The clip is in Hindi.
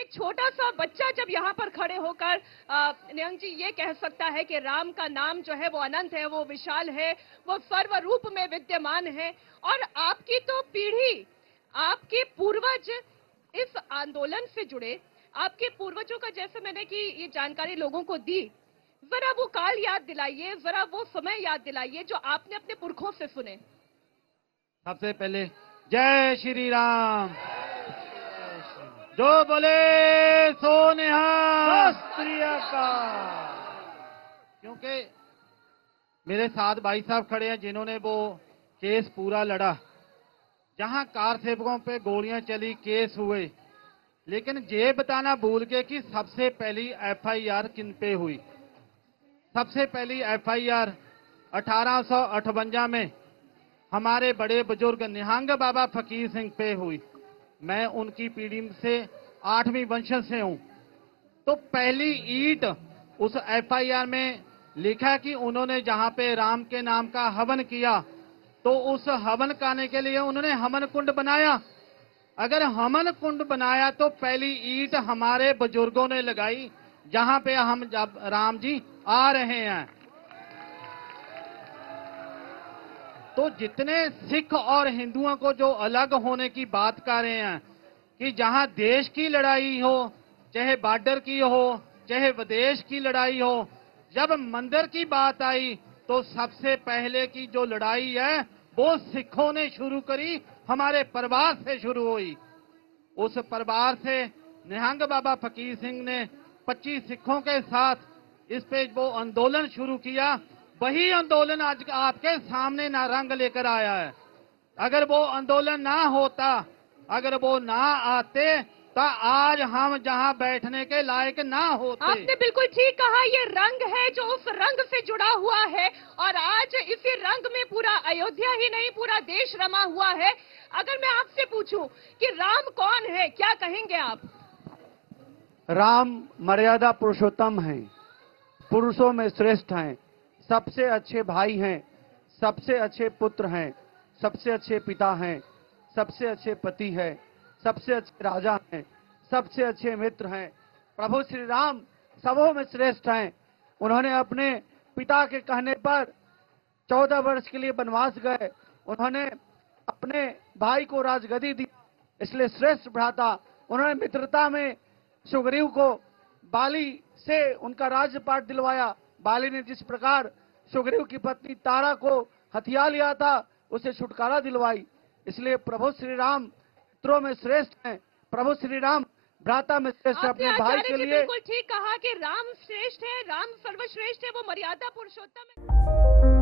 एक छोटा सा बच्चा जब यहाँ पर खड़े होकर निहंग जी ये कह सकता है कि राम का नाम जो है वो अनंत है, वो विशाल है, वो सर्व रूप में विद्यमान है, और आपकी तो पीढ़ी, आपके पूर्वज इस आंदोलन से जुड़े, आपके पूर्वजों का जैसे मैंने कि ये जानकारी लोगों को दी, जरा वो काल याद दिलाइए, जरा वो समय याद दिलाइए जो आपने अपने पुरखों से सुने। सबसे पहले जय श्री राम, जो बोले सो निहाल, क्योंकि मेरे साथ भाई साहब खड़े हैं जिन्होंने वो केस पूरा लड़ा, जहां कार सेवकों पे गोलियां चली, केस हुए, लेकिन ये बताना भूल गए कि सबसे पहली एफआईआर किन पे हुई। सबसे पहली एफआईआर 1858 में हमारे बड़े बुजुर्ग निहंग बाबा फकीर सिंह पे हुई। मैं उनकी पीढ़ी से 8वीं वंशज से हूं। तो पहली ईंट उस एफआईआर में लिखा कि उन्होंने जहां पे राम के नाम का हवन किया, तो उस हवन करने के लिए उन्होंने हवन कुंड बनाया। अगर हवन कुंड बनाया तो पहली ईंट हमारे बुजुर्गों ने लगाई, जहां पे हम जब राम जी आ रहे हैं। तो जितने सिख और हिंदुओं को जो अलग होने की बात कर रहे हैं कि जहां देश की लड़ाई हो, चाहे बॉर्डर की हो, चाहे विदेश की लड़ाई हो, जब मंदिर की बात आई तो सबसे पहले की जो लड़ाई है वो सिखों ने शुरू करी, हमारे परिवार से शुरू हुई। उस परिवार से निहंग बाबा फकीर सिंह ने 25 सिखों के साथ इस पे वो आंदोलन शुरू किया। वही आंदोलन आज आपके सामने ना रंग लेकर आया है। अगर वो आंदोलन ना होता, अगर वो ना आते, तो आज हम जहां बैठने के लायक ना होते। आपने बिल्कुल ठीक कहा, ये रंग है जो उस रंग से जुड़ा हुआ है, और आज इसी रंग में पूरा अयोध्या ही नहीं पूरा देश रमा हुआ है। अगर मैं आपसे पूछूं कि राम कौन है, क्या कहेंगे आप? राम मर्यादा पुरुषोत्तम हैं, पुरुषों में श्रेष्ठ हैं, सबसे अच्छे भाई हैं, सबसे अच्छे पुत्र हैं, सबसे अच्छे पिता हैं, सबसे अच्छे पति हैं, सबसे अच्छे राजा हैं, सबसे अच्छे मित्र हैं। प्रभु श्री राम सबों में श्रेष्ठ हैं। उन्होंने अपने पिता के कहने पर 14 वर्ष के लिए वनवास गए, उन्होंने अपने भाई को राजगद्दी दी, इसलिए श्रेष्ठ भ्राता। उन्होंने मित्रता में सुग्रीव को बाली से उनका राज्यपाट दिलवाया। बाली ने जिस प्रकार सुग्रीव की पत्नी तारा को हथिया लिया था, उसे छुटकारा दिलवाई। इसलिए प्रभु श्री राम मित्रों में श्रेष्ठ हैं, प्रभु श्री राम भ्राता में श्रेष्ठ। अपने भाई के लिए बिल्कुल ठीक कहा कि राम श्रेष्ठ है, राम सर्वश्रेष्ठ है, वो मर्यादा पुरुषोत्तम है।